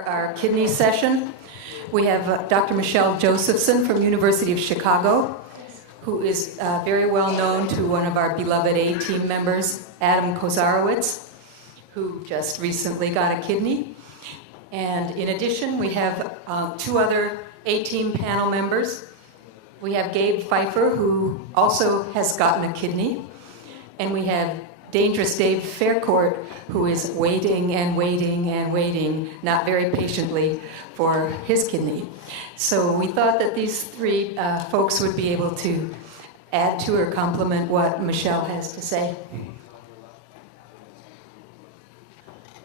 for our kidney session. We have Dr. Michelle Josephson from University of Chicago, who is very well known to one of our beloved A-team members, Adam Kozarewicz, who just recently got a kidney. And in addition, we have two other A-team panel members. We have Gabe Pfeiffer, who also has gotten a kidney. And we have Dangerous Dave Faircourt, who is waiting and waiting and waiting, not very patiently, for his kidney. So we thought that these three folks would be able to add to or complement what Michelle has to say.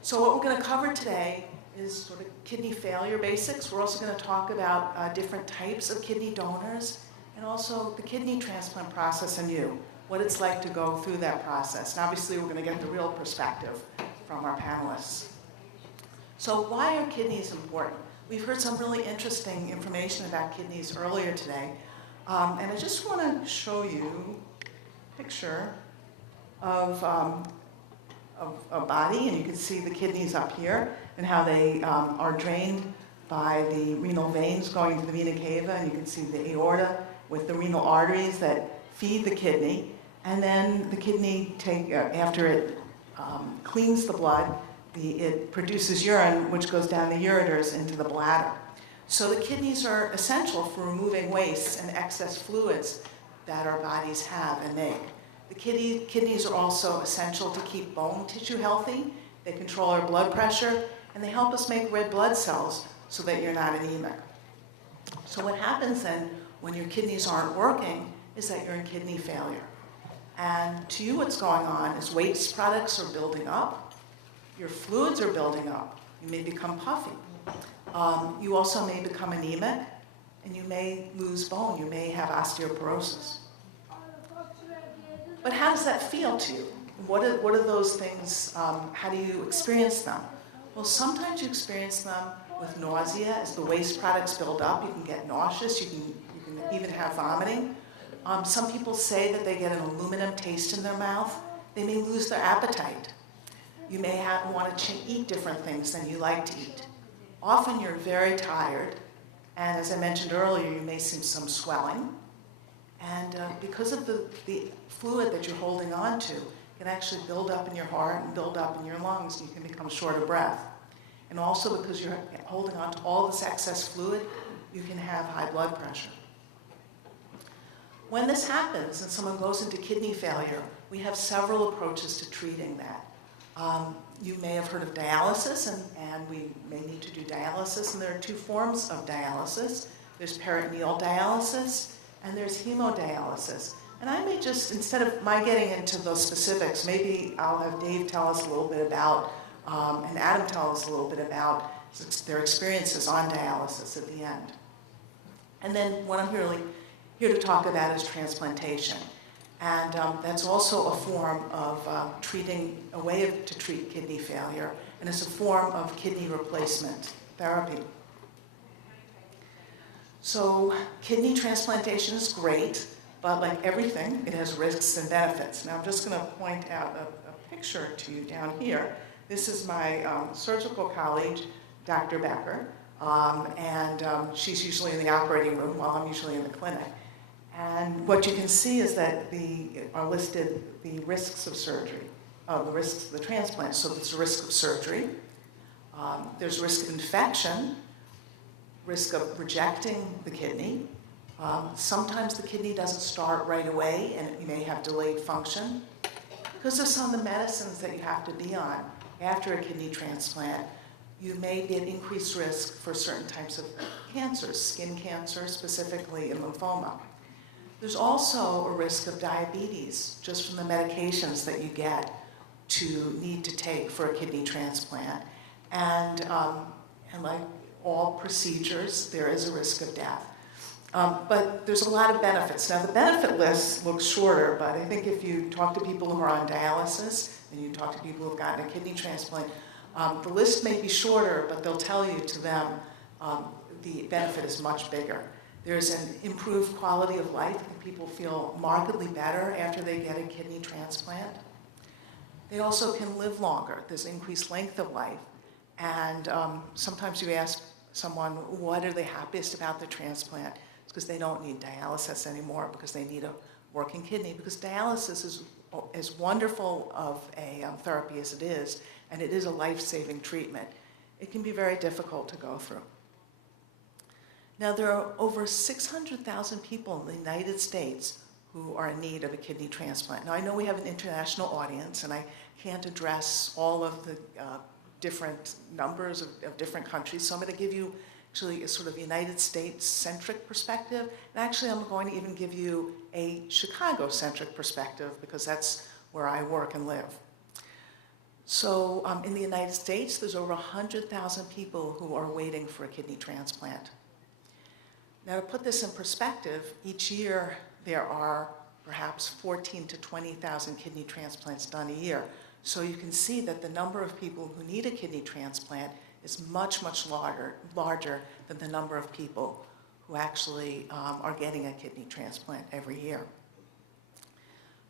So what we're going to cover today is sort of kidney failure basics. We're also going to talk about different types of kidney donors and also the kidney transplant process and what it's like to go through that process. And obviously we're going to get the real perspective from our panelists. So why are kidneys important? We've heard some really interesting information about kidneys earlier today. And I just want to show you a picture of a body, and you can see the kidneys up here and how they are drained by the renal veins going to the vena cava, and you can see the aorta with the renal arteries that feed the kidney. And then the kidney, after it cleans the blood, it produces urine, which goes down the ureters into the bladder. So the kidneys are essential for removing wastes and excess fluids that our bodies have and make. The kidneys are also essential to keep bone tissue healthy. They control our blood pressure, and they help us make red blood cells so that you're not anemic. So what happens then when your kidneys aren't working is that you're in kidney failure. And to you, what's going on is waste products are building up, your fluids are building up, you may become puffy. You also may become anemic, and you may lose bone, you may have osteoporosis. But how does that feel to you? What are those things, how do you experience them? Well, sometimes you experience them with nausea as the waste products build up. You can get nauseous, you can even have vomiting. Some people say that they get an aluminum taste in their mouth. They may lose their appetite. You may want to eat different things than you like to eat. Often you're very tired, and as I mentioned earlier, you may see some swelling. And because of the fluid that you're holding on to, it can actually build up in your heart and build up in your lungs, and you can become short of breath. And also because you're holding on to all this excess fluid, you can have high blood pressure. When this happens and someone goes into kidney failure, we have several approaches to treating that. You may have heard of dialysis, and we may need to do dialysis, and there are two forms of dialysis. There's peritoneal dialysis, and there's hemodialysis. And I may just, instead of my getting into those specifics, maybe I'll have Dave tell us a little bit about, and Adam tell us a little bit about their experiences on dialysis at the end. And then what I'm here to talk about is transplantation. And that's also a form of a way to treat kidney failure, and it's a form of kidney replacement therapy. So kidney transplantation is great, but like everything, it has risks and benefits. Now I'm just going to point out a picture to you down here. This is my surgical colleague, Dr. Becker, and she's usually in the operating room while I'm usually in the clinic. And what you can see is that are listed the risks of surgery, the risks of the transplant. So there's a risk of surgery, there's risk of infection, risk of rejecting the kidney. Sometimes the kidney doesn't start right away and you may have delayed function. Because of some of the medicines that you have to be on after a kidney transplant, you may get increased risk for certain types of cancers, skin cancer specifically, and lymphoma. There's also a risk of diabetes just from the medications that you get to need to take for a kidney transplant. And like all procedures, there is a risk of death. But there's a lot of benefits. Now the benefit list looks shorter, but I think if you talk to people who are on dialysis and you talk to people who have gotten a kidney transplant, the list may be shorter, but they'll tell you to them the benefit is much bigger. There's an improved quality of life, and people feel markedly better after they get a kidney transplant. They also can live longer. There's increased length of life. And sometimes you ask someone, what are they happiest about the transplant? It's because they don't need dialysis anymore, because they need a working kidney, because dialysis is as wonderful of a therapy as it is, and it is a life-saving treatment. It can be very difficult to go through. Now, there are over 600,000 people in the United States who are in need of a kidney transplant. Now, I know we have an international audience, and I can't address all of the different numbers of different countries, so I'm going to give you actually a sort of United States-centric perspective, and actually I'm going to even give you a Chicago-centric perspective, because that's where I work and live. So in the United States, there's over 100,000 people who are waiting for a kidney transplant. Now, to put this in perspective, each year there are perhaps 14 to 20,000 kidney transplants done a year. So you can see that the number of people who need a kidney transplant is much, much larger than the number of people who actually are getting a kidney transplant every year.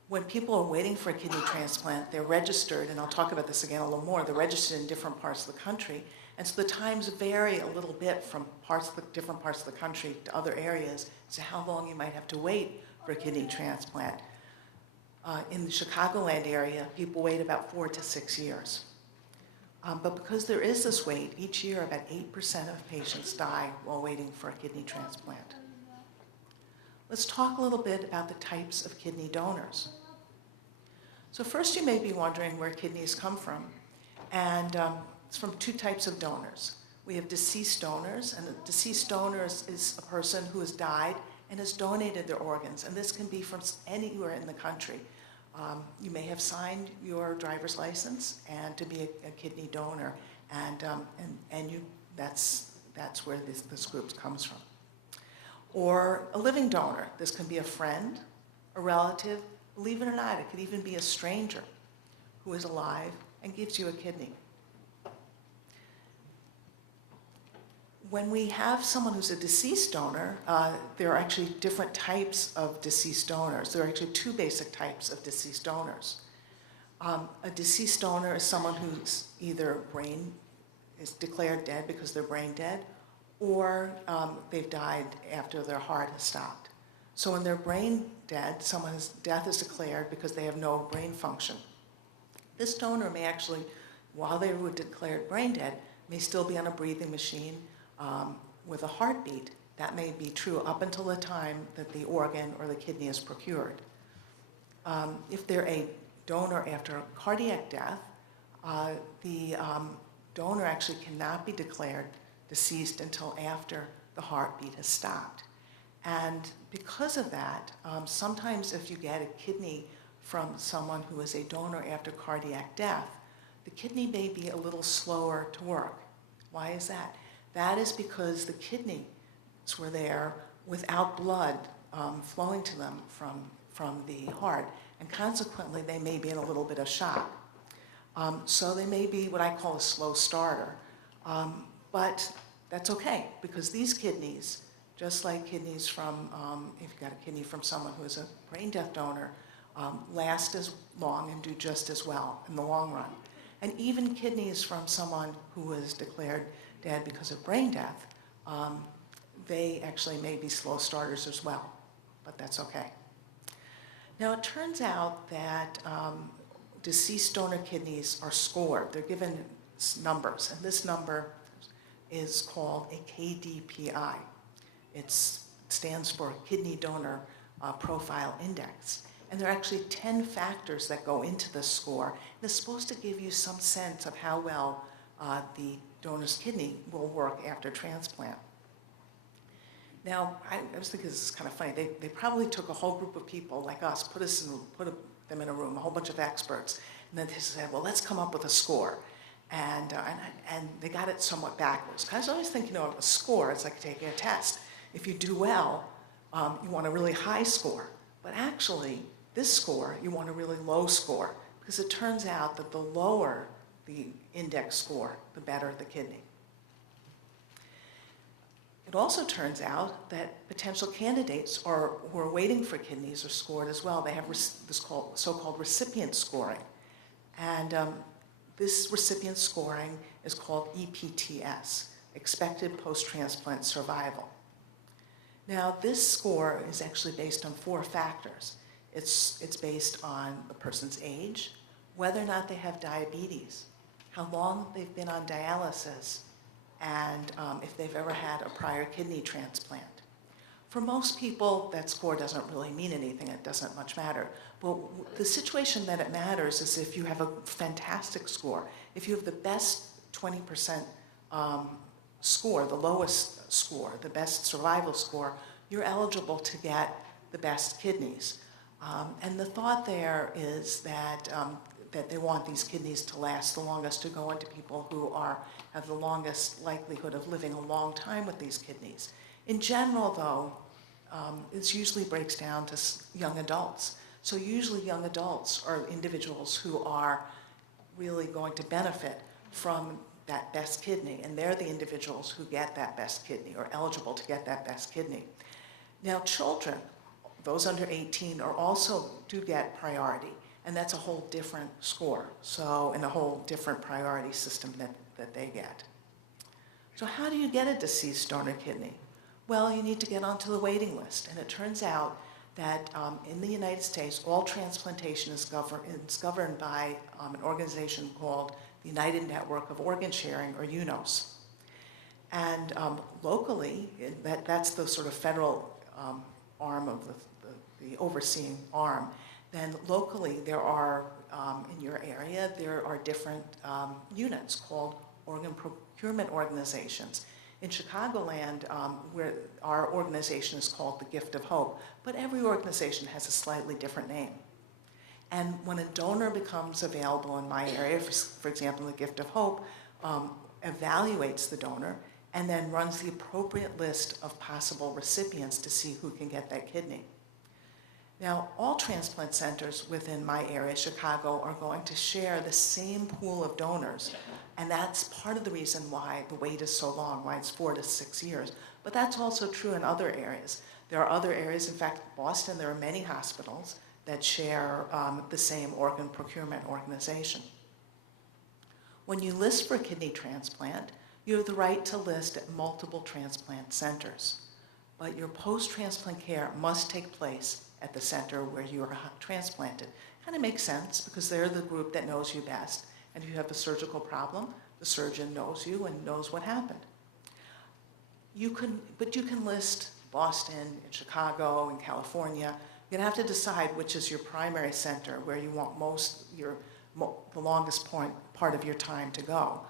When people are waiting for a kidney transplant, they're registered, and I'll talk about this again a little more, they're registered in different parts of the country, and so the times vary a little bit from different parts of the country to other areas as to how long you might have to wait for a kidney transplant. In the Chicagoland area, people wait about 4 to 6 years. But because there is this wait, each year about 8% of patients die while waiting for a kidney transplant. Let's talk a little bit about the types of kidney donors. So first, you may be wondering where kidneys come from, and it's from two types of donors. We have deceased donors, and a deceased donor is a person who has died and has donated their organs, and this can be from anywhere in the country. You may have signed your driver's license and to be a kidney donor, and that's where this group comes from. Or a living donor. This can be a friend, a relative, believe it or not, it could even be a stranger who is alive and gives you a kidney. When we have someone who's a deceased donor, there are actually different types of deceased donors. There are actually two basic types of deceased donors. A deceased donor is someone who's either is declared dead because they're brain dead, or they've died after their heart has stopped. So when they're brain dead, someone's death is declared because they have no brain function. This donor may actually, while they were declared brain dead, may still be on a breathing machine with a heartbeat. That may be true up until the time that the organ or the kidney is procured. If they're a donor after a cardiac death, the donor actually cannot be declared deceased until after the heartbeat has stopped. And because of that, sometimes if you get a kidney from someone who is a donor after cardiac death, the kidney may be a little slower to work. Why is that? That is because the kidneys were there without blood flowing to them from the heart, and consequently they may be in a little bit of shock. So they may be what I call a slow starter. But that's okay, because these kidneys, just like kidneys from, if you got a kidney from someone who is a brain death donor, last as long and do just as well in the long run. And even kidneys from someone who was declared dead because of brain death, they actually may be slow starters as well, but that's okay. Now, it turns out that deceased donor kidneys are scored. They're given numbers, and this number is called a KDPI. It stands for Kidney Donor Profile Index. And there are actually 10 factors that go into this score. And it's supposed to give you some sense of how well the donor's kidney will work after transplant. Now, I was thinking this is kind of funny. They probably took a whole group of people like us, put them in a room, a whole bunch of experts, and then they said, well, let's come up with a score. And they got it somewhat backwards. Because I was always thinking, a score, it's like taking a test. If you do well, you want a really high score. But actually, this score, you want a really low score, because it turns out that the lower the index score, the better the kidney. It also turns out that potential candidates who are waiting for kidneys are scored as well. They have this so-called recipient scoring. And this recipient scoring is called EPTS, Expected Post-Transplant Survival. Now, this score is actually based on 4 factors. It's based on the person's age, whether or not they have diabetes, how long they've been on dialysis, and if they've ever had a prior kidney transplant. For most people, that score doesn't really mean anything. It doesn't much matter. But the situation that it matters is if you have a fantastic score. If you have the best 20% score, the lowest score, the best survival score, you're eligible to get the best kidneys. And the thought there is that they want these kidneys to last the longest, to go into people who have the longest likelihood of living a long time with these kidneys. In general, though, it usually breaks down to young adults. So usually young adults are individuals who are really going to benefit from that best kidney, and they're the individuals who get that best kidney or eligible to get that best kidney. Now, children, those under 18, also do get priority, and that's a whole different score, and a whole different priority system that they get. So how do you get a deceased donor kidney? Well, you need to get onto the waiting list, and it turns out that in the United States, all transplantation is governed by an organization called the United Network of Organ Sharing, or UNOS. And locally, that's the sort of federal arm of the overseeing arm. Then locally, there are, in your area, there are different units called organ procurement organizations. In Chicagoland, where our organization is called the Gift of Hope, but every organization has a slightly different name. And when a donor becomes available in my area, for example, the Gift of Hope evaluates the donor and then runs the appropriate list of possible recipients to see who can get that kidney. Now, all transplant centers within my area, Chicago, are going to share the same pool of donors, and that's part of the reason why the wait is so long, why it's 4 to 6 years. But that's also true in other areas. There are other areas, in fact, Boston, there are many hospitals that share the same organ procurement organization. When you list for a kidney transplant, you have the right to list at multiple transplant centers. But your post-transplant care must take place at the center where you are transplanted. Kind of makes sense because they're the group that knows you best. And if you have a surgical problem, the surgeon knows you and knows what happened. But you can list Boston, and Chicago, and California. You're gonna have to decide which is your primary center, where you want the longest part of your time to go.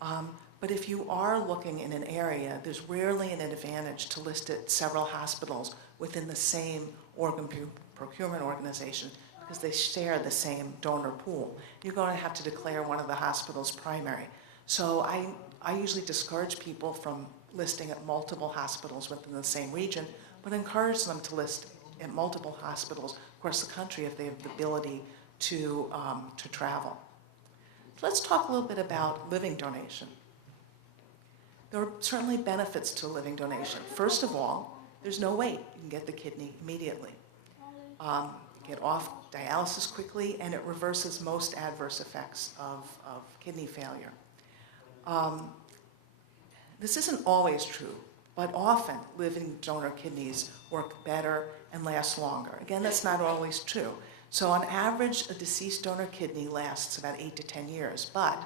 But if you are looking in an area, there's rarely an advantage to list at several hospitals within the same organ procurement organization because they share the same donor pool. You're going to have to declare one of the hospitals primary. So I usually discourage people from listing at multiple hospitals within the same region, but encourage them to list at multiple hospitals across the country if they have the ability to travel. So let's talk a little bit about living donation. There are certainly benefits to living donation. First of all, there's no wait. You can get the kidney immediately. Get off dialysis quickly, and it reverses most adverse effects of kidney failure. This isn't always true, but often living donor kidneys work better and last longer. Again, that's not always true. So on average, a deceased donor kidney lasts about 8 to 10 years, but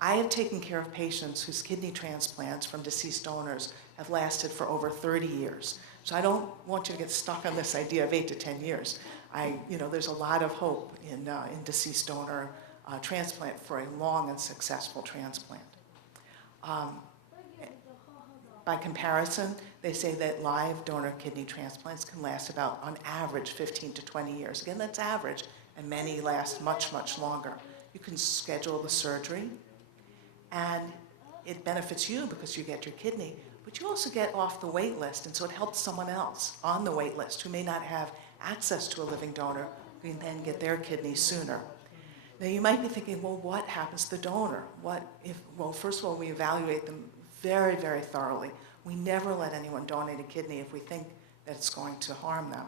I have taken care of patients whose kidney transplants from deceased donors have lasted for over 30 years. So I don't want you to get stuck on this idea of 8 to 10 years. There's a lot of hope in deceased donor transplant for a long and successful transplant. By comparison, they say that live donor kidney transplants can last about, on average, 15 to 20 years. Again, that's average, and many last much, much longer. You can schedule the surgery, and it benefits you because you get your kidney, but you also get off the wait list, and so it helps someone else on the wait list who may not have access to a living donor, who can then get their kidney sooner. Now, you might be thinking, well, what happens to the donor? Well, first of all, we evaluate them very, very thoroughly. We never let anyone donate a kidney if we think that it's going to harm them.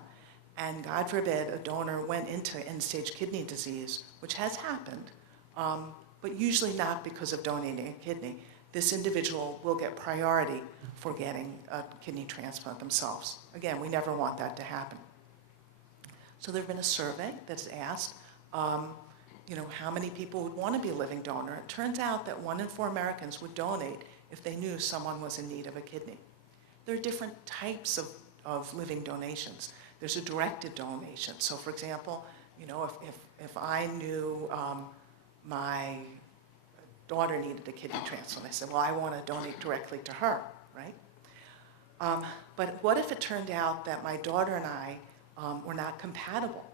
And God forbid a donor went into end-stage kidney disease, which has happened. but usually not because of donating a kidney. This individual will get priority for getting a kidney transplant themselves. Again, we never want that to happen. So there's been a survey that's asked, how many people would want to be a living donor. It turns out that 1 in 4 Americans would donate if they knew someone was in need of a kidney. There are different types of living donations. There's a directed donation. So for example, if I knew my daughter needed a kidney transplant, I said, well, I want to donate directly to her, right? But what if it turned out that my daughter and I were not compatible,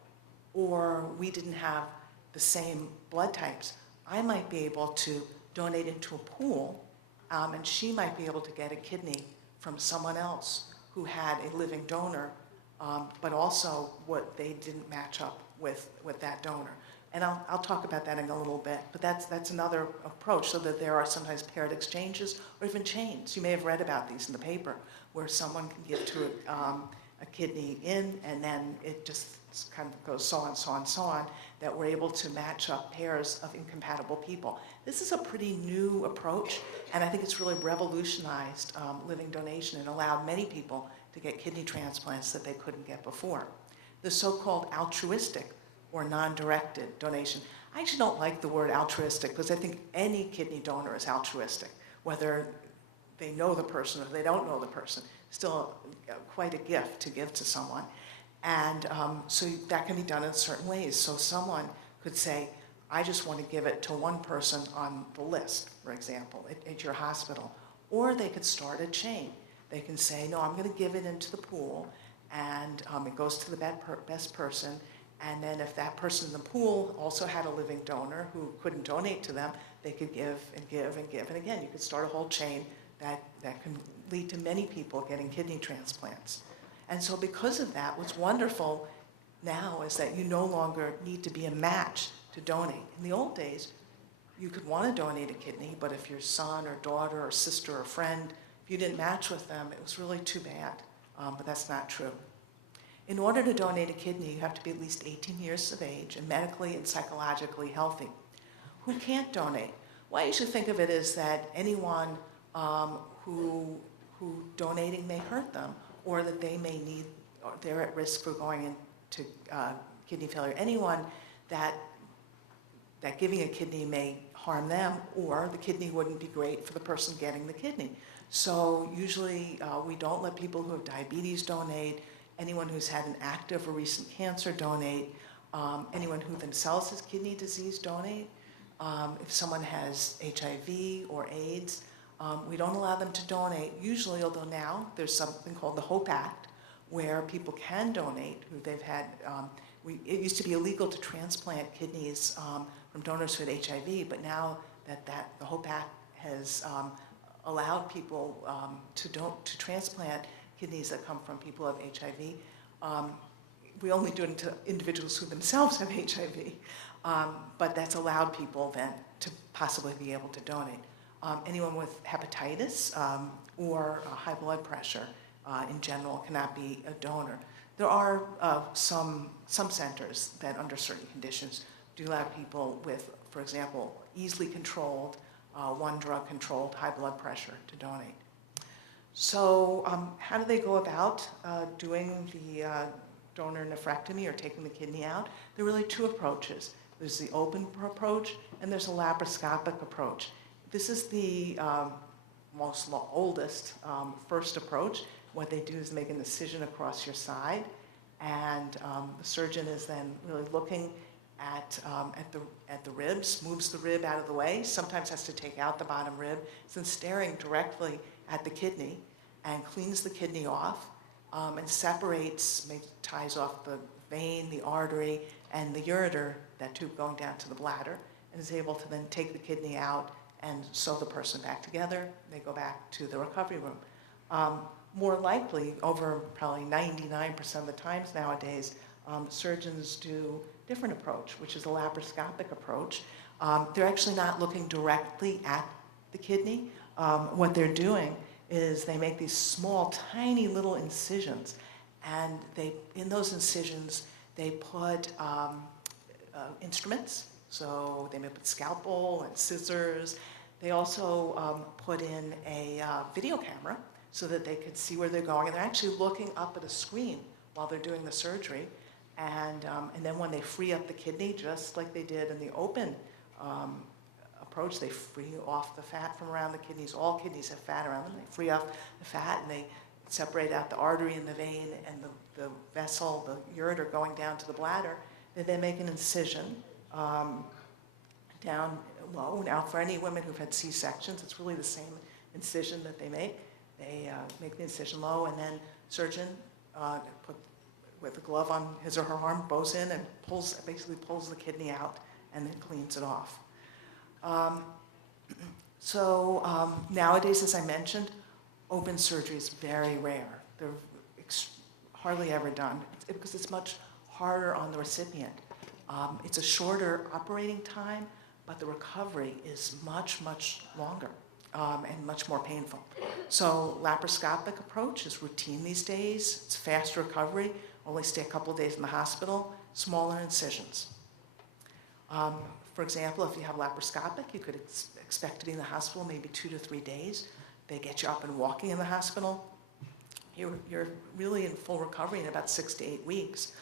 or we didn't have the same blood types? I might be able to donate into a pool, and she might be able to get a kidney from someone else who had a living donor, but also what they didn't match up with that donor. And I'll talk about that in a little bit, but that's another approach, so that there are sometimes paired exchanges or even chains. You may have read about these in the paper, where someone can give to a kidney in, and then it just kind of goes so on, so on, so on, that we're able to match up pairs of incompatible people. This is a pretty new approach, and I think it's really revolutionized living donation and allowed many people to get kidney transplants that they couldn't get before. The so-called altruistic or non-directed donation. I actually don't like the word altruistic, because I think any kidney donor is altruistic, whether they know the person or they don't know the person. Still quite a gift to give to someone. And so that can be done in certain ways. So someone could say, I just want to give it to one person on the list, for example, at your hospital. Or they could start a chain. They can say, no, I'm going to give it into the pool, and it goes to the best person. And then if that person in the pool also had a living donor who couldn't donate to them, they could give and give and give. And again, you could start a whole chain that can lead to many people getting kidney transplants. And so because of that, what's wonderful now is that you no longer need to be a match to donate. In the old days, you could want to donate a kidney, but if your son or daughter or sister or friend, if you didn't match with them, it was really too bad. But that's not true. In order to donate a kidney, you have to be at least 18 years of age and medically and psychologically healthy. Who can't donate? Well, I usually think of it as that anyone who donating may hurt them, or that they may need, or they're at risk for going into kidney failure. Anyone that giving a kidney may harm them, or the kidney wouldn't be great for the person getting the kidney. So usually we don't let people who have diabetes donate, anyone who's had an active or recent cancer donate, anyone who themselves has kidney disease donate. If someone has HIV or AIDS, we don't allow them to donate usually, although now there's something called the HOPE Act, where people can donate who they've had. It used to be illegal to transplant kidneys from donors who had HIV, but now that the HOPE Act has allowed people to transplant kidneys that come from people who have HIV. We only do it to individuals who themselves have HIV, but that's allowed people then to possibly be able to donate. Anyone with hepatitis or high blood pressure in general cannot be a donor. There are some centers that under certain conditions do allow people with, for example, easily controlled, one drug controlled high blood pressure to donate. So how do they go about doing the donor nephrectomy or taking the kidney out? There are really two approaches. There's the open approach and there's a laparoscopic approach. This is the oldest first approach. What they do is make an incision across your side, and the surgeon is then really looking at the ribs, moves the rib out of the way, sometimes has to take out the bottom rib, is then staring directly at the kidney and cleans the kidney off and separates, ties off the vein, the artery, and the ureter, that tube going down to the bladder, and is able to then take the kidney out and sew the person back together. They go back to the recovery room. More likely, over probably 99% of the times nowadays, surgeons do a different approach, which is a laparoscopic approach. They're actually not looking directly at the kidney. What they're doing is they make these small, tiny little incisions, and in those incisions, they put instruments. So they may put scalpel and scissors. They also put in a video camera so that they could see where they're going. And they're actually looking up at a screen while they're doing the surgery. And then when they free up the kidney, just like they did in the open approach, they free off the fat from around the kidneys. All kidneys have fat around them. They free off the fat and they separate out the artery and the vein and the vessel, the ureter going down to the bladder. Then they make an incision down low. Now, for any women who've had C-sections, it's really the same incision that they make. They make the incision low, and then surgeon with a glove on his or her arm goes in and basically pulls the kidney out and then cleans it off. Nowadays, as I mentioned, open surgery is very rare. They're hardly ever done because it's much harder on the recipient. It's a shorter operating time, but the recovery is much, much longer and much more painful. So laparoscopic approach is routine these days. It's fast recovery, only stay a couple of days in the hospital, smaller incisions. For example, if you have laparoscopic, you could expect to be in the hospital maybe 2 to 3 days. They get you up and walking in the hospital. You're really in full recovery in about 6 to 8 weeks.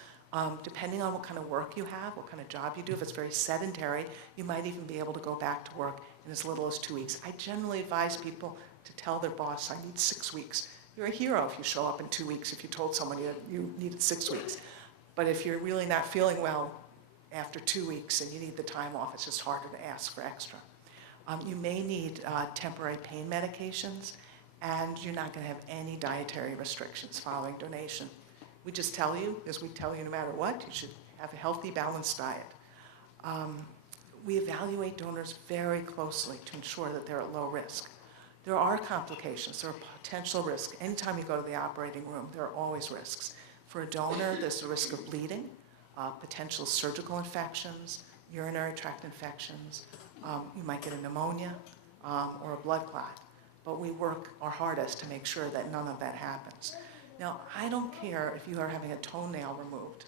Depending on what kind of work you have, what kind of job you do, if it's very sedentary, you might even be able to go back to work in as little as 2 weeks. I generally advise people to tell their boss, I need 6 weeks. You're a hero if you show up in 2 weeks, if you told someone you needed 6 weeks. But if you're really not feeling well after 2 weeks and you need the time off, it's just harder to ask for extra. You may need temporary pain medications, and you're not going to have any dietary restrictions following donation. We just tell you, as we tell you no matter what, you should have a healthy, balanced diet. We evaluate donors very closely to ensure that they're at low risk. There are complications, there are potential risks. Anytime you go to the operating room, there are always risks. For a donor, there's the risk of bleeding, potential surgical infections, urinary tract infections. You might get a pneumonia or a blood clot. But we work our hardest to make sure that none of that happens. Now, I don't care if you are having a toenail removed.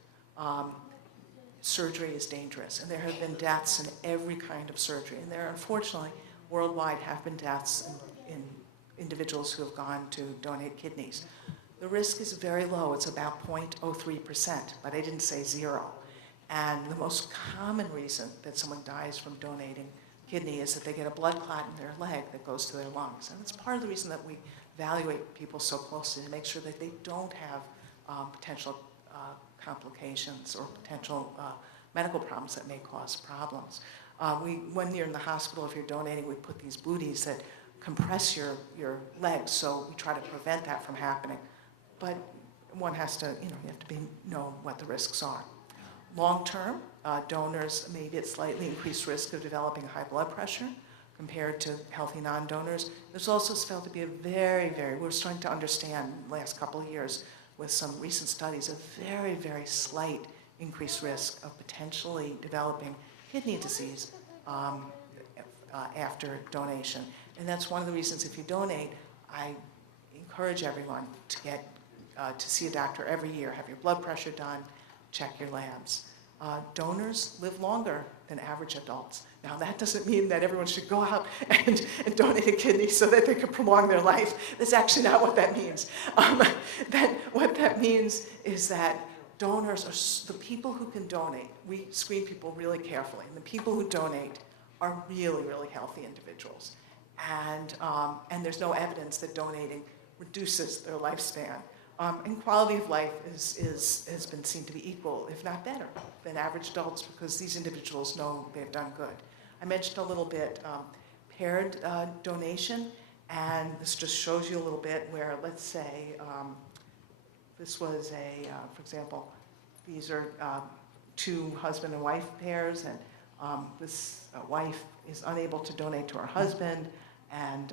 Surgery is dangerous, and there have been deaths in every kind of surgery. And there, unfortunately, worldwide have been deaths in individuals who have gone to donate kidneys. The risk is very low. It's about 0.03%, but I didn't say 0. And the most common reason that someone dies from donating kidney is that they get a blood clot in their leg that goes to their lungs. And it's part of the reason that we evaluate people so closely to make sure that they don't have potential complications or potential medical problems that may cause problems. When you're in the hospital, if you're donating, we put these booties that compress your legs, so we try to prevent that from happening. But one has to, you have to know what the risks are. Long-term, donors may be at slightly increased risk of developing high blood pressure compared to healthy non-donors. There's also felt to be we're starting to understand in the last couple of years with some recent studies, a very, very slight increased risk of potentially developing kidney disease after donation. And that's one of the reasons if you donate, I encourage everyone to get to see a doctor every year, have your blood pressure done, check your labs. Donors live longer than average adults. Now, that doesn't mean that everyone should go out and donate a kidney so that they can prolong their life. That's actually not what that means. What that means is that donors are the people who can donate. We screen people really carefully, and the people who donate are really, really healthy individuals. And there's no evidence that donating reduces their lifespan. And quality of life has been seen to be equal, if not better, than average adults because these individuals know they've done good. I mentioned a little bit paired donation, and this just shows you a little bit where, let's say, this was for example, these are two husband and wife pairs, and this wife is unable to donate to her husband, and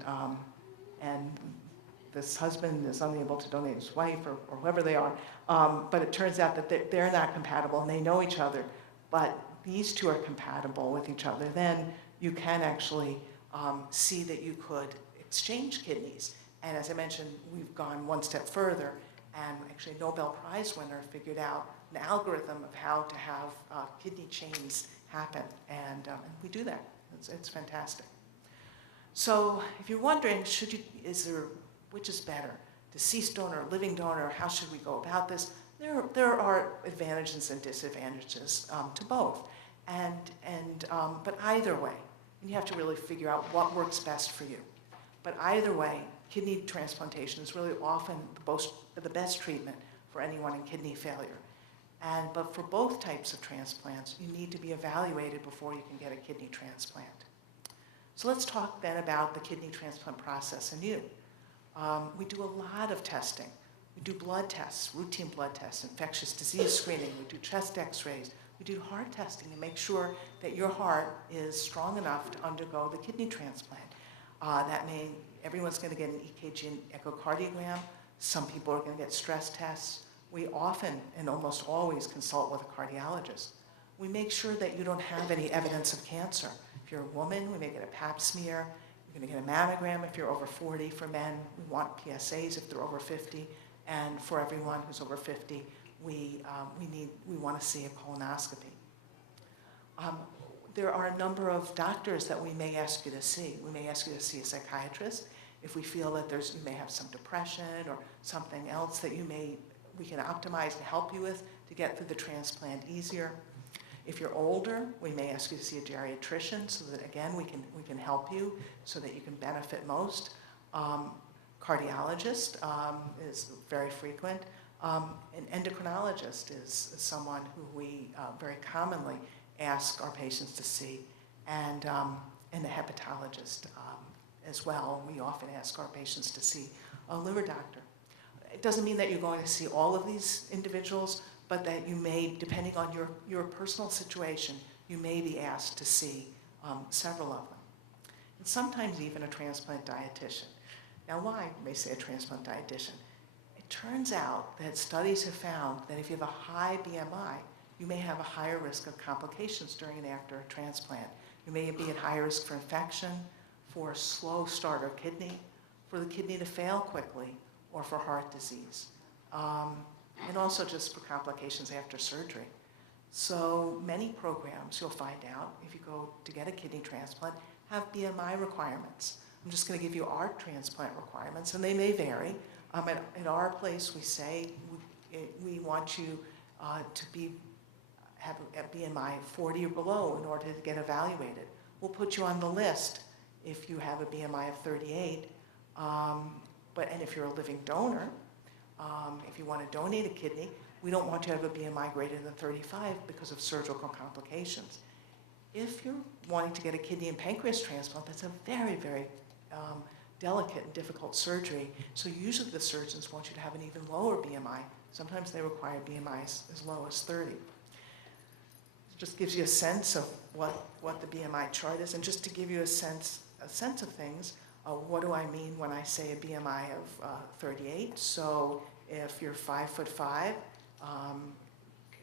this husband is unable to donate his wife or whoever they are, but it turns out that they're not compatible and they know each other, but these two are compatible with each other. Then you can actually see that you could exchange kidneys. And as I mentioned, we've gone one step further, and actually a Nobel Prize winner figured out an algorithm of how to have kidney chains happen, and we do that. It's fantastic. So if you're wondering, which is better, deceased donor, living donor, how should we go about this? There are advantages and disadvantages to both, but either way, and you have to really figure out what works best for you. But either way, kidney transplantation is really often the best treatment for anyone in kidney failure. But for both types of transplants, you need to be evaluated before you can get a kidney transplant. So let's talk then about the kidney transplant process and you. We do a lot of testing. We do blood tests, routine blood tests, infectious disease screening. We do chest x-rays. We do heart testing to make sure that your heart is strong enough to undergo the kidney transplant. That means everyone's going to get an EKG and echocardiogram. Some people are going to get stress tests. We often and almost always consult with a cardiologist. We make sure that you don't have any evidence of cancer. If you're a woman, we may get a pap smear. You're going to get a mammogram if you're over 40. For men, we want PSAs if they're over 50. And for everyone who's over 50, we want to see a colonoscopy. There are a number of doctors that we may ask you to see. We may ask you to see a psychiatrist if we feel that you may have some depression or something else that we can optimize to help you with to get through the transplant easier. If you're older, we may ask you to see a geriatrician so that, again, we can help you so that you can benefit most. Cardiologist is very frequent. An endocrinologist is someone who we very commonly ask our patients to see, and a hepatologist as well. We often ask our patients to see a liver doctor. It doesn't mean that you're going to see all of these individuals, but that you may, depending on your personal situation, you may be asked to see several of them. And sometimes even a transplant dietitian. Now, why, you may say, a transplant dietitian? It turns out that studies have found that if you have a high BMI, you may have a higher risk of complications during and after a transplant. You may be at higher risk for infection, for a slow start of kidney, for the kidney to fail quickly, or for heart disease. And also just for complications after surgery. So many programs, you'll find out, if you go to get a kidney transplant, have BMI requirements. I'm just going to give you our transplant requirements, and they may vary. At our place, we say we want you to have a BMI 40 or below in order to get evaluated. We'll put you on the list if you have a BMI of 38, and if you're a living donor, if you want to donate a kidney, we don't want you to have a BMI greater than 35 because of surgical complications. If you're wanting to get a kidney and pancreas transplant, that's a very, very delicate and difficult surgery. So usually the surgeons want you to have an even lower BMI. Sometimes they require BMIs as low as 30. It just gives you a sense of what the BMI chart is, and just to give you a sense of things. What do I mean when I say a BMI of 38? So if you're 5'5",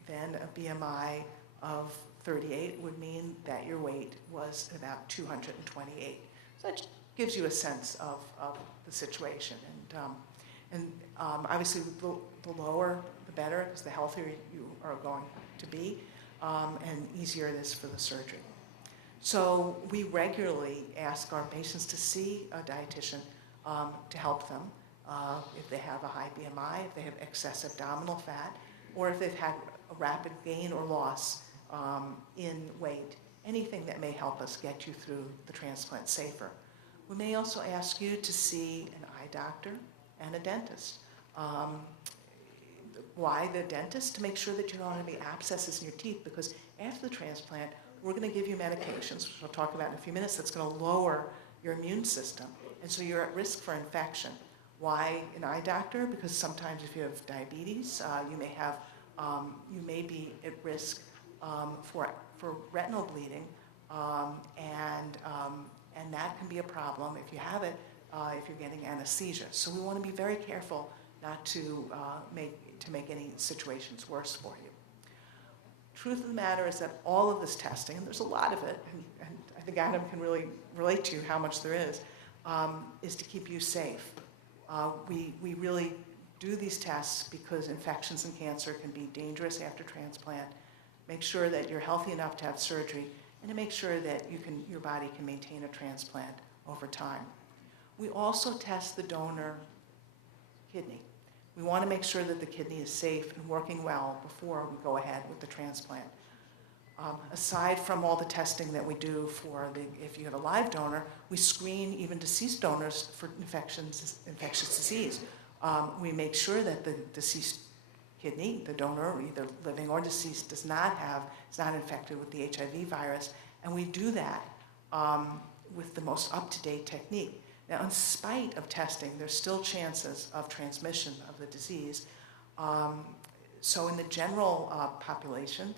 then a BMI of 38 would mean that your weight was about 228. So that gives you a sense of the situation. And obviously the lower, the better, because the healthier you are going to be, and easier it is for the surgery. So we regularly ask our patients to see a dietitian to help them if they have a high BMI, if they have excess abdominal fat, or if they've had a rapid gain or loss in weight, anything that may help us get you through the transplant safer. We may also ask you to see an eye doctor and a dentist. Why the dentist? To make sure that you don't have any abscesses in your teeth, because after the transplant, we're going to give you medications, which we'll talk about in a few minutes, that's going to lower your immune system. And so you're at risk for infection. Why an eye doctor? Because sometimes if you have diabetes, you may be at risk for retinal bleeding, and that can be a problem if you have it, if you're getting anesthesia. So we want to be very careful not to make any situations worse for you. Truth of the matter is that all of this testing, and there's a lot of it, and I think Adam can really relate to how much there is to keep you safe. We really do these tests because infections and cancer can be dangerous after transplant. make sure that you're healthy enough to have surgery, and to make sure that your body can maintain a transplant over time. We also test the donor kidney. We want to make sure that the kidney is safe and working well before we go ahead with the transplant. Aside from all the testing that we do for if you have a live donor, we screen even deceased donors for infectious disease. We make sure that the deceased kidney, the donor, either living or deceased, is not infected with the HIV virus, and we do that with the most up-to-date technique. Now, in spite of testing, there's still chances of transmission of the disease. So in the general population,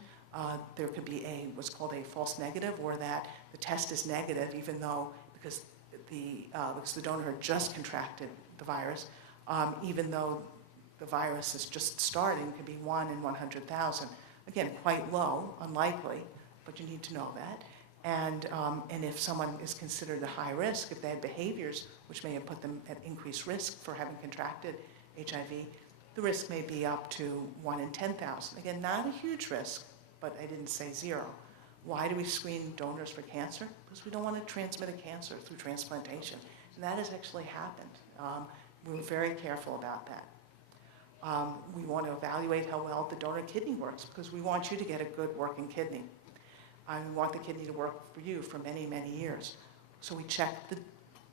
there could be what's called a false negative, or that the test is negative even though, because the donor had just contracted the virus, even though the virus is just starting, it could be 1 in 100,000. Again, quite low, unlikely, but you need to know that. And if someone is considered a high risk, if they had behaviors which may have put them at increased risk for having contracted HIV, the risk may be up to 1 in 10,000. Again, not a huge risk, but I didn't say 0. Why do we screen donors for cancer? Because we don't want to transmit a cancer through transplantation. And that has actually happened. We're very careful about that. We want to evaluate how well the donor kidney works, because we want you to get a good working kidney. We want the kidney to work for you for many, many years. So we check the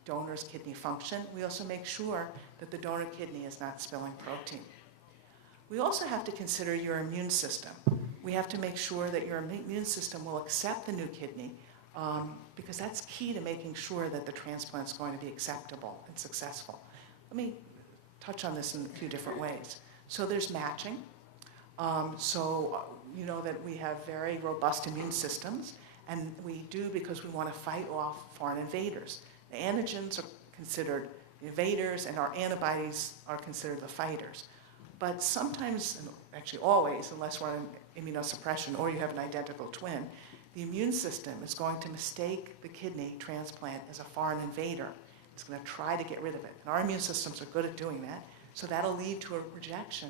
donor's kidney function. We also make sure that the donor kidney is not spilling protein. We also have to consider your immune system. We have to make sure that your immune system will accept the new kidney, because that's key to making sure that the transplant is going to be acceptable and successful. Let me touch on this in a few different ways. So there's matching. You know that we have very robust immune systems, and we do because we want to fight off foreign invaders. The antigens are considered the invaders, and our antibodies are considered the fighters. But sometimes, and actually always, unless we're on immunosuppression or you have an identical twin, the immune system is going to mistake the kidney transplant as a foreign invader. It's going to try to get rid of it. And our immune systems are good at doing that, so that'll lead to a rejection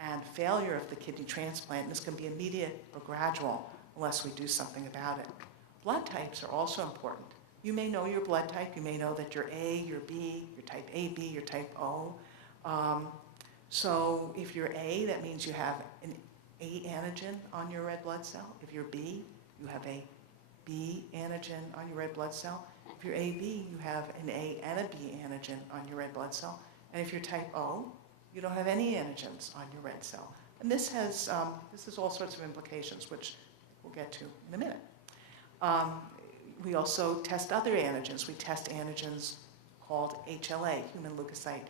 and failure of the kidney transplant, and this can be immediate or gradual unless we do something about it. Blood types are also important. You may know your blood type. You may know that you're A, you're B, you're type AB, you're type O. So if you're A, that means you have an A antigen on your red blood cell. If you're B, you have a B antigen on your red blood cell. If you're AB, you have an A and a B antigen on your red blood cell. And if you're type O, you don't have any antigens on your red cell. And this has all sorts of implications, which we'll get to in a minute. We also test other antigens. We test antigens called HLA, human leukocyte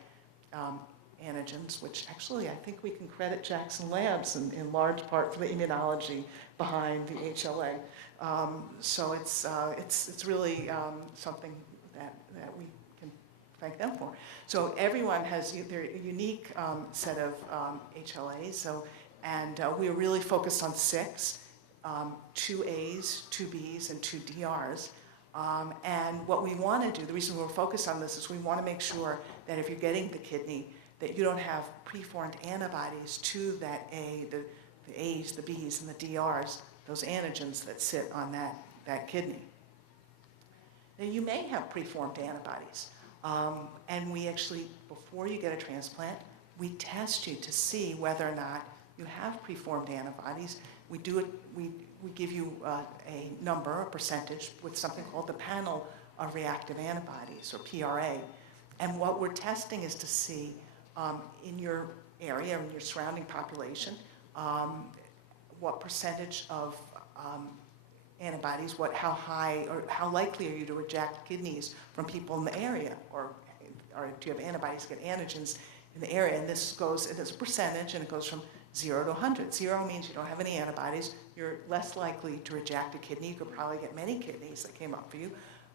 antigens, which actually I think we can credit Jackson Labs in large part for the immunology behind the HLA. So it's really something that we can thank them for. So everyone has their unique set of HLAs. And we are really focused on 6, 2 A's, 2 B's, and 2 DR's. And what we want to do, the reason we're focused on this is we want to make sure that if you're getting the kidney, that you don't have preformed antibodies to that A, the A's, the B's, and the DR's, those antigens that sit on that kidney. Now, you may have preformed antibodies. And we actually, before you get a transplant, we test you to see whether or not you have preformed antibodies. We give you a number, a percentage, with something called the panel of reactive antibodies, or PRA. And what we're testing is to see in your area, in your surrounding population, what percentage of antibodies, how high or how likely are you to reject kidneys from people in the area, or do you have antibodies, get antigens in the area? And this goes, it's a percentage, and it goes from 0 to 100. 0 means you don't have any antibodies. You're less likely to reject a kidney. You could probably get many kidneys that came up for you.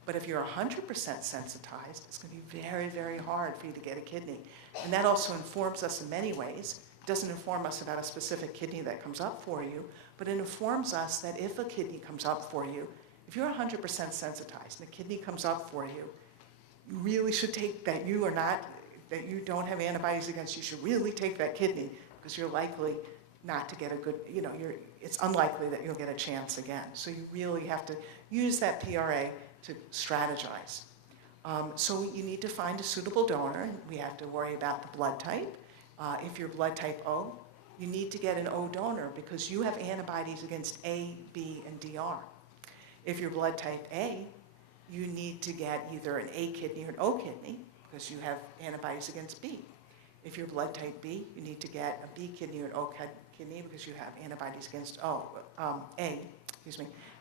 But if you're 100% sensitized, it's going to be very, very hard for you to get a kidney. And that also informs us in many ways. It doesn't inform us about a specific kidney that comes up for you, but it informs us that if a kidney comes up for you, if you're 100% sensitized and a kidney comes up for you, you really should take that. That you don't have antibodies against, you should really take that kidney, because you're likely not to get a good, it's unlikely that you'll get a chance again. So you really have to use that PRA to strategize. So you need to find a suitable donor, and we have to worry about the blood type. If you're blood type O, you need to get an O donor because you have antibodies against A, B, and DR. If you're blood type A, you need to get either an A kidney or an O kidney because you have antibodies against B. If you're blood type B, you need to get a B kidney or an O kidney because you have antibodies against A.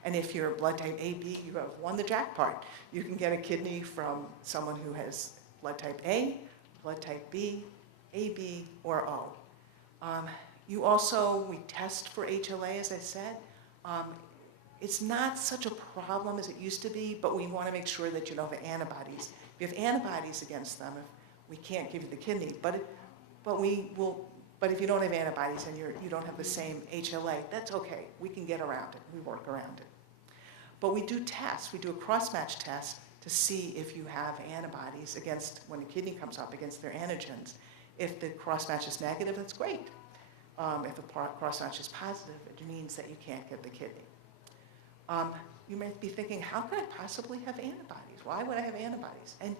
And if you're blood type AB, you have won the jackpot. You can get a kidney from someone who has blood type A, blood type B, AB, or O. We test for HLA, as I said. It's not such a problem as it used to be, but we want to make sure that you don't have antibodies. If you have antibodies against them, we can't give you the kidney, but if you don't have antibodies and you don't have the same HLA, that's okay. We can get around it. We work around it. But we do tests. We do a cross-match test to see if you have antibodies against, when a kidney comes up, against their antigens. If the cross-match is negative, that's great. If the cross-match is positive, it means that you can't get the kidney. You might be thinking, how could I possibly have antibodies? Why would I have antibodies? And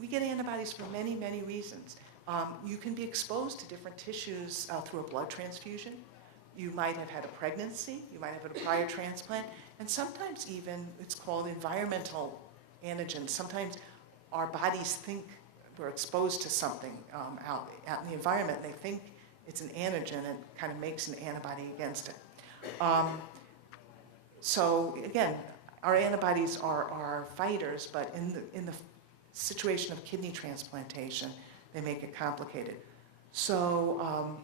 we get antibodies for many, many reasons. You can be exposed to different tissues through a blood transfusion. You might have had a pregnancy. You might have had a prior transplant. And sometimes even, it's called environmental antigens. Sometimes our bodies think we're exposed to something out in the environment. They think it's an antigen and kind of makes an antibody against it. So again, our antibodies are fighters, but in the situation of kidney transplantation, they make it complicated. So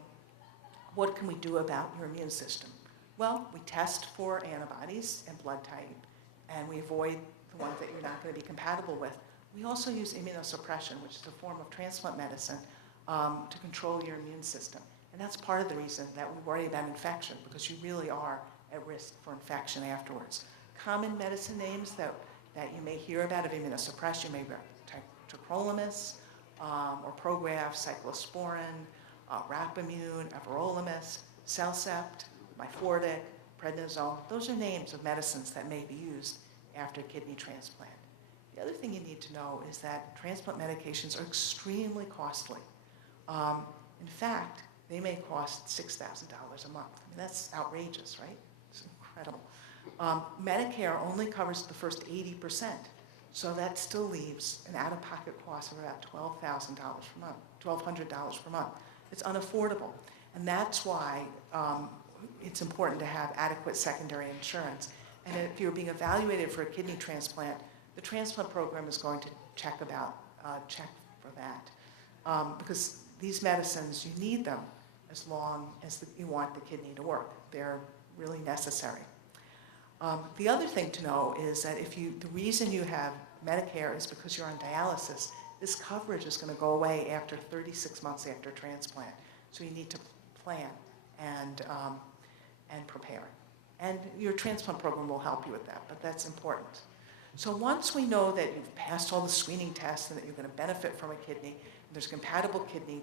what can we do about your immune system? Well, we test for antibodies and blood type, and we avoid the ones that you're not going to be compatible with. We also use immunosuppression, which is a form of transplant medicine, to control your immune system. And that's part of the reason that we worry about infection, because you really are at risk for infection afterwards. Common medicine names that you may hear about of immunosuppression may be tacrolimus, or Prograf, cyclosporin, Rapamune, everolimus, Cellcept, Myfortic, prednisone. Those are names of medicines that may be used after kidney transplant. The other thing you need to know is that transplant medications are extremely costly. In fact, they may cost $6,000 a month. I mean, that's outrageous, right? It's incredible. Medicare only covers the first 80%, so that still leaves an out-of-pocket cost of about $12,000 per month, $1,200 per month. It's unaffordable, and that's why it's important to have adequate secondary insurance. And if you're being evaluated for a kidney transplant, the transplant program is going to check for that, because these medicines, you need them as long as you want the kidney to work. They're really necessary. The other thing to know is that the reason you have Medicare is because you're on dialysis. This coverage is going to go away after 36 months after transplant. So you need to plan and prepare. And your transplant program will help you with that, but that's important. So once we know that you've passed all the screening tests and that you're going to benefit from a kidney, and there's a compatible kidney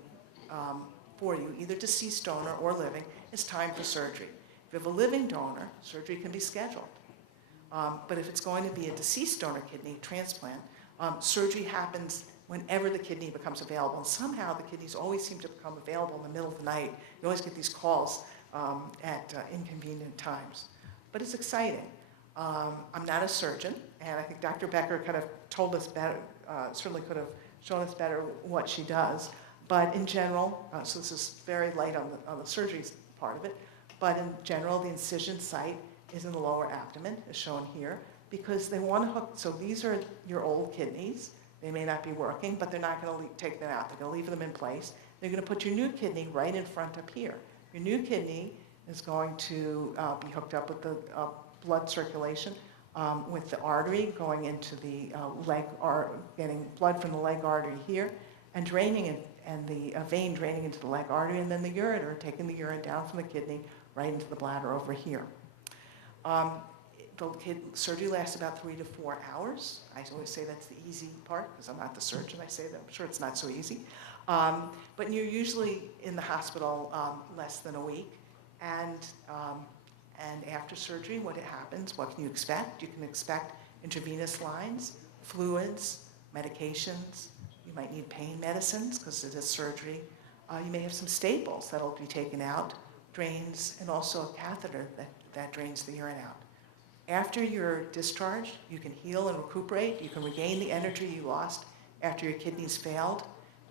for you, either deceased donor or living, it's time for surgery. If you have a living donor, surgery can be scheduled. But if it's going to be a deceased donor kidney transplant, surgery happens whenever the kidney becomes available. And somehow the kidneys always seem to become available in the middle of the night. You always get these calls at inconvenient times. But it's exciting. I'm not a surgeon, and I think Dr. Becker kind of told us better, certainly could have shown us better what she does. But in general, so this is very light on the surgery part of it, but in general, the incision site is in the lower abdomen, as shown here, because they want to hook, so these are your old kidneys. They may not be working, but they're not going to take them out. They're going to leave them in place. They're going to put your new kidney right in front up here. Your new kidney is going to be hooked up with the blood circulation, with the artery going into the leg, or getting blood from the leg artery here, and draining it, and the vein draining into the leg artery, and then the ureter, taking the urine down from the kidney right into the bladder over here. The surgery lasts about 3 to 4 hours. I always say that's the easy part, because I'm not the surgeon. I say that, I'm sure it's not so easy. But you're usually in the hospital less than a week. And after surgery, what happens? What can you expect? You can expect intravenous lines, fluids, medications. You might need pain medicines because it is surgery. You may have some staples that'll be taken out, drains, and also a catheter that drains the urine out. After you're discharged, you can heal and recuperate. You can regain the energy you lost after your kidneys failed.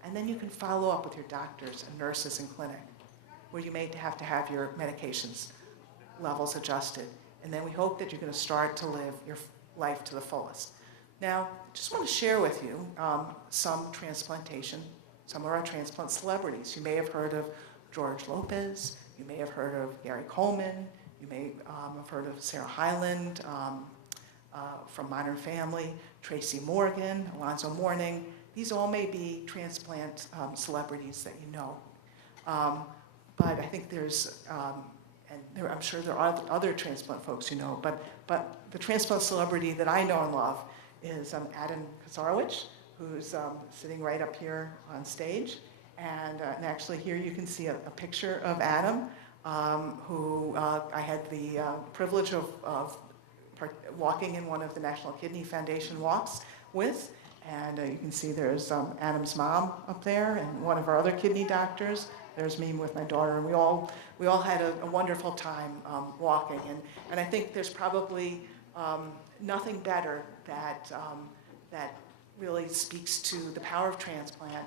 And then you can follow up with your doctors and nurses in clinic, where you may have to have your medications levels adjusted. And then we hope that you're going to start to live your life to the fullest. Now, just want to share with you some of our transplant celebrities. You may have heard of George Lopez. You may have heard of Gary Coleman. You may have heard of Sarah Hyland from Modern Family, Tracy Morgan, Alonzo Mourning. These all may be transplant celebrities that you know. But I think I'm sure there are other transplant folks you know, but the transplant celebrity that I know and love is Adam Kozarewicz, who's sitting right up here on stage. And actually here you can see a picture of Adam, who I had the privilege of walking in one of the National Kidney Foundation walks with. And you can see there's Adam's mom up there and one of our other kidney doctors. There's me with my daughter, and we all had a wonderful time walking. And I think there's probably nothing better that really speaks to the power of transplant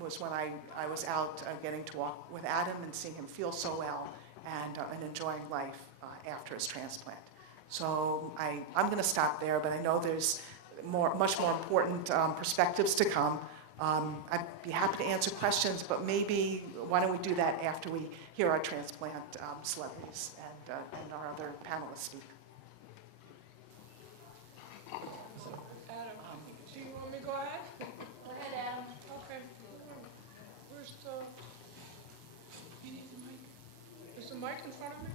was when I was out getting to walk with Adam and seeing him feel so well and enjoying life after his transplant. So I'm going to stop there, but I know there's much more important perspectives to come. I'd be happy to answer questions, but maybe why don't we do that after we hear our transplant celebrities and our other panelists speak. Adam, do you want me to go ahead? Go ahead, Adam. Okay. Where's the... Is the mic in front of me?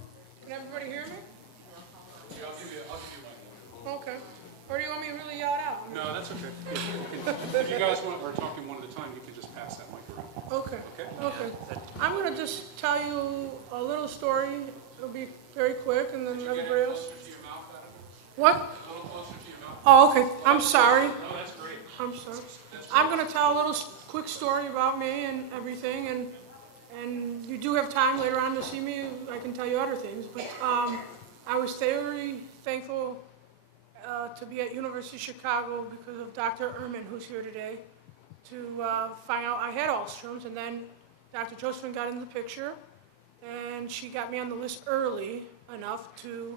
Can everybody hear me? Yeah, I'll give you one. Okay. Or do you want me to really yell it out? No, that's okay. If you guys are talking one at a time, you can just pass that mic around. Okay. Okay? Okay. I'm going to just tell you a little story. It'll be very quick, and then everybody else. Closer to your mouth, Adam? What? A little closer to your mouth. Oh, okay. I'm sorry. No, that's great. I'm sorry. I'm going to tell a little quick story about me and everything, and you do have time later on to see me. I can tell you other things, but I was very thankful to be at University of Chicago because of Dr. Ehrman, who's here today, to find out I had Alström's, and then Dr. Josephson got in the picture, and she got me on the list early enough to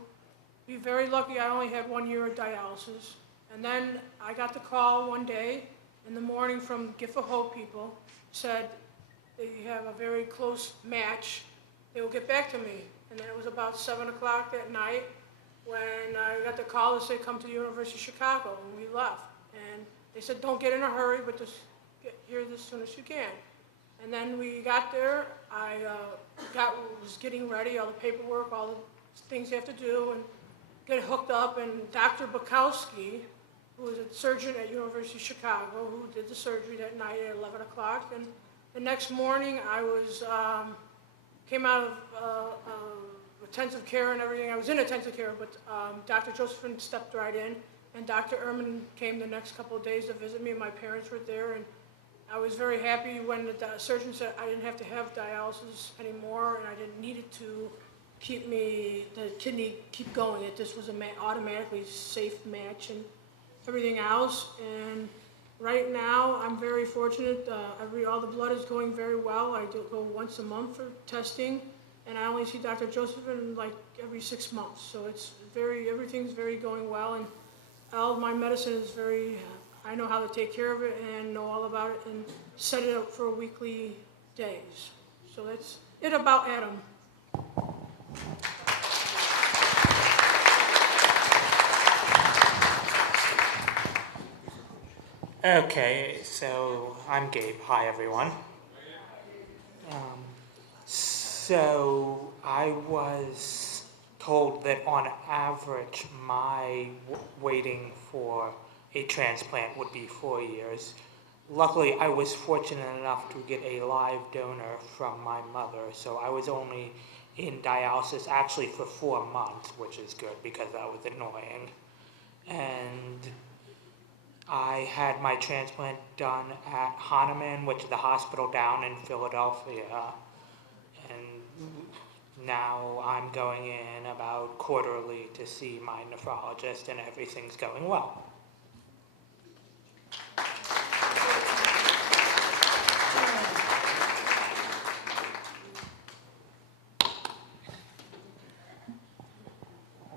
be very lucky. I only had 1 year of dialysis, and then I got the call one day in the morning from Gift of Hope people, said they have a very close match, they will get back to me. And then it was about 7 o'clock that night when I got the call to say, come to the University of Chicago, and we left. And they said, don't get in a hurry, but just get here as soon as you can. And then we got there, I was getting ready, all the paperwork, all the things you have to do, and get hooked up, and Dr. Bukowski, who was a surgeon at University of Chicago, who did the surgery that night at 11 o'clock, and the next morning I was, came out of intensive care and everything. I was in intensive care, but Dr. Josephson stepped right in, and Dr. Ehrman came the next couple of days to visit me, and my parents were there, and I was very happy when the surgeon said I didn't have to have dialysis anymore, and I didn't need it to keep the kidney keep going. It just was an automatically safe match and everything else. And right now, I'm very fortunate. All the blood is going very well. I do go once a month for testing, and I only see Dr. Josephson like every 6 months. So it's everything's very going well, and all of my medicine is very, I know how to take care of it and know all about it and set it up for weekly days. So that's it about Adam. Okay, so I'm Gabe. Hi, everyone. So I was told that on average, my waiting for a transplant would be 4 years. Luckily, I was fortunate enough to get a live donor from my mother, so I was only in dialysis actually for 4 months, which is good because that was annoying. And I had my transplant done at Hahnemann, which is the hospital down in Philadelphia. And now I'm going in about quarterly to see my nephrologist, and everything's going well.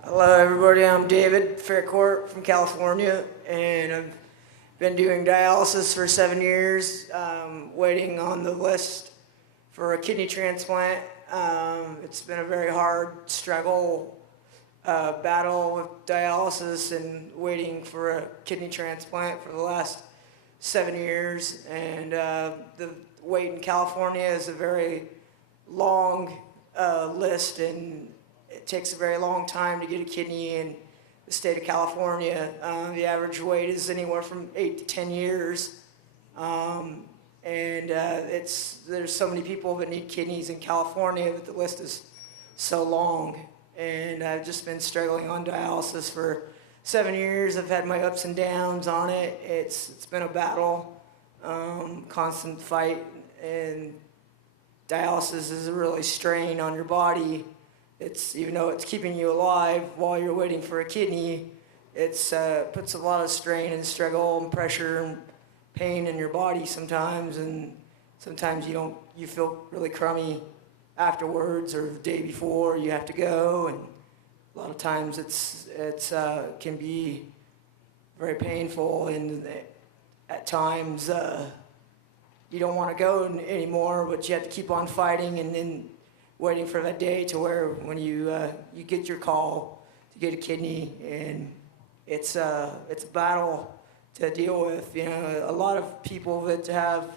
Hello everybody, I'm David Faircourt from California, and I've been doing dialysis for 7 years, waiting on the list for a kidney transplant. It's been a very hard struggle, battle with dialysis and waiting for a kidney transplant for the last 7 years, and the wait in California is a very long list, and it takes a very long time to get a kidney in the state of California. The average wait is anywhere from 8 to 10 years. There's so many people that need kidneys in California, but the list is so long. And I've just been struggling on dialysis for 7 years. I've had my ups and downs on it. It's been a battle, constant fight, and dialysis is a really strain on your body. Even though it's keeping you alive while you're waiting for a kidney, puts a lot of strain and struggle and pressure and pain in your body sometimes, and sometimes you feel really crummy afterwards or the day before you have to go, and a lot of times it can be very painful, and at times you don't want to go anymore, but you have to keep on fighting and then waiting for that day to where when you get your call to get a kidney, and it's a battle to deal with. You know, a lot of people that have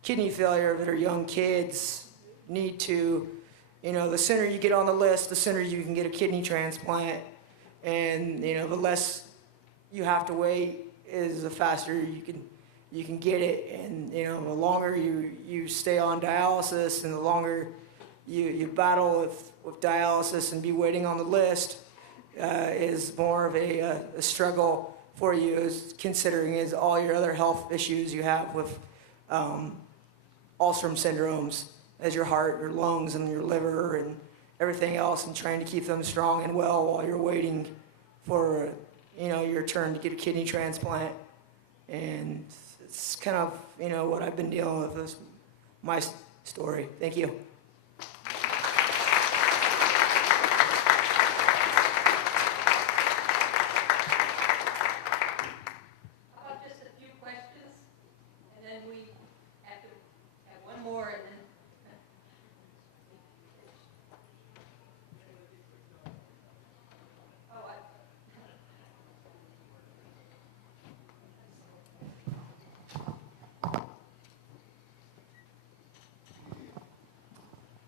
kidney failure that are young kids need to, the sooner you get on the list, the sooner you can get a kidney transplant, and the less you have to wait is the faster you can get it, and the longer you stay on dialysis and the longer you battle with dialysis and be waiting on the list is more of a struggle for you, considering all your other health issues you have with Alström syndromes, as your heart, your lungs, and your liver, and everything else, and trying to keep them strong and well while you're waiting for your turn to get a kidney transplant. And it's kind of what I've been dealing with. Is my story. Thank you.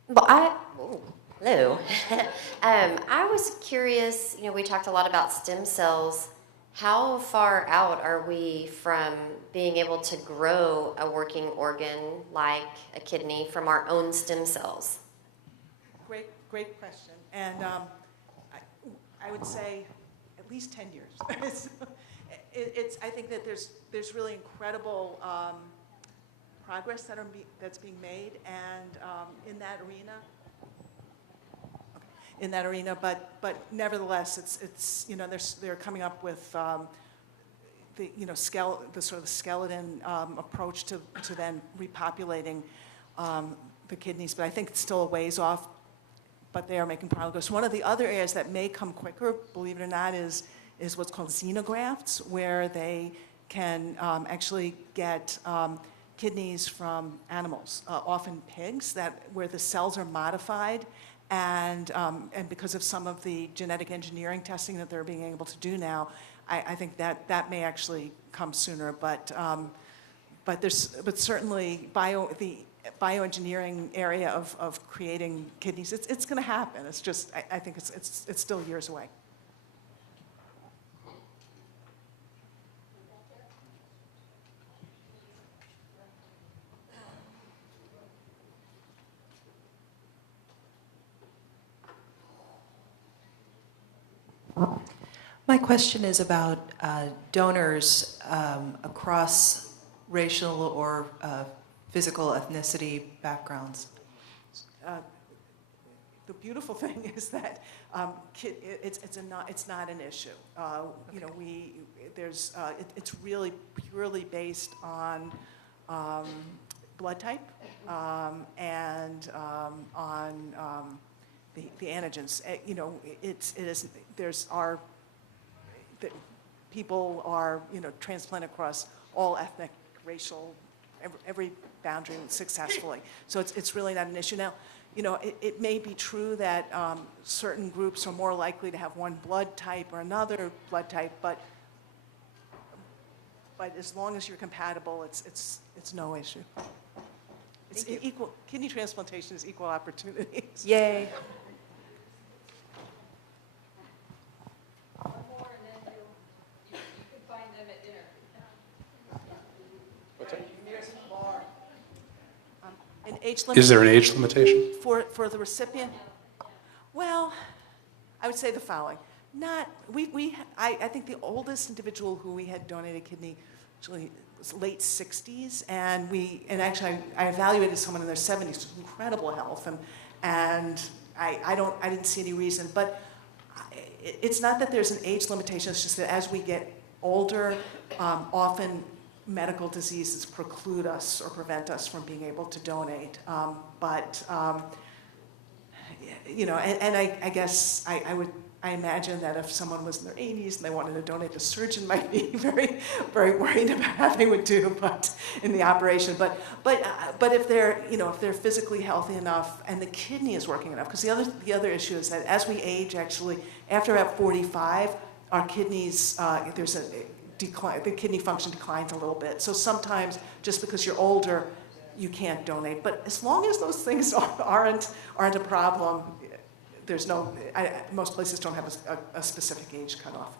Well, hello. I was curious, we talked a lot about stem cells. How far out are we from being able to grow a working organ like a kidney from our own stem cells? Great question. And I would say at least 10 years. I think that there's really incredible progress that's being made, and in that arena, but nevertheless, they're coming up with the sort of skeleton approach to then repopulating the kidneys. But I think it's still a ways off, but they are making progress. One of the other areas that may come quicker, believe it or not, is what's called xenografts, where they can actually get kidneys from animals, often pigs, where the cells are modified, and because of some of the genetic engineering testing that they're being able to do now, I think that may actually come sooner. But certainly the bioengineering area of creating kidneys, it's going to happen. It's just I think it's still years away. My question is about donors across racial or physical ethnicity backgrounds. The beautiful thing is that it's not an issue. You know, it's really purely based on blood type and on the antigens. You know, people are, you know, transplanted across all ethnic, racial, every boundary successfully. So it's really not an issue. Now, you know, it may be true that certain groups are more likely to have one blood type or another blood type, but as long as you're compatible, it's no issue. It's equal. Kidney transplantation is equal opportunities. Yay. An age Is there an age limitation? for the recipient? Well, I would say the following. I think the oldest individual who we had donated a kidney actually was late 60s, and actually I evaluated someone in their 70s with incredible health, and I didn't see any reason, but it's not that there's an age limitation. It's just that as we get older, often medical diseases preclude us or prevent us from being able to donate. You know, and I guess I imagine that if someone was in their 80s and they wanted to donate, a surgeon might be very, very worried about how they would do, in the operation. But if they're, you know, if they're physically healthy enough and the kidney is working enough, because the other issue is that as we age, actually, after about 45, our kidneys there's a decline. The kidney function declines a little bit. So sometimes, just because you're older, you can't donate. But as long as those things aren't a problem, there's no. Most places don't have a specific age cutoff.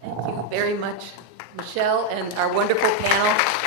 Thank you very much, Michelle, and our wonderful panel.